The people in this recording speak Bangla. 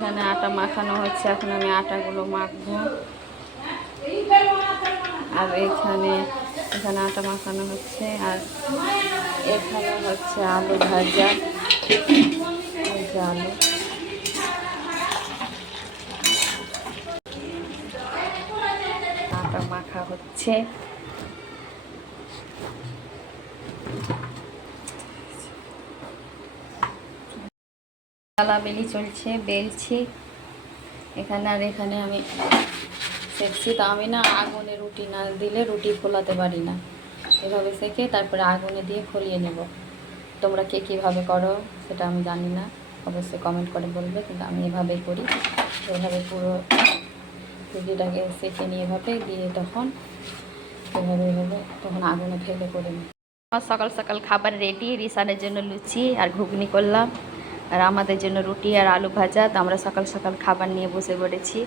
এখানে আটা মাখানো হচ্ছে, এখন আমি আটাগুলো মাখবো। আর এখানে আটা মাখানো হচ্ছে, আর এখানে হচ্ছে আলু ভাজা। এই যে আলু, আটা মাখা হচ্ছে। বেলি চলছে, বেলছি এখানে। আর এখানে আমি সেকছি, তা আমি না আগুনে রুটি না দিলে রুটি ফোলাতে পারি না। এভাবে সেকে তারপরে আগুনে দিয়ে ফলিয়ে নেব। তোমরা কে কীভাবে করো সেটা আমি জানি না, অবশ্যই কমেন্ট করে বলবে, কিন্তু আমি এভাবেই করি। এভাবে পুরো রুটিটাকে সেকে নিয়ে এভাবে দিয়ে তখন এভাবে তখন আগুনে ফেলে করে নিই। আমার সকাল সকাল খাবার রেডি। রিসানের জন্য লুচি আর ঘুগনি করলাম, আর আমাদের জন্য রুটি আর আলু ভাজা। তো আমরা সকাল সকাল খাবার নিয়ে বসে পড়েছি।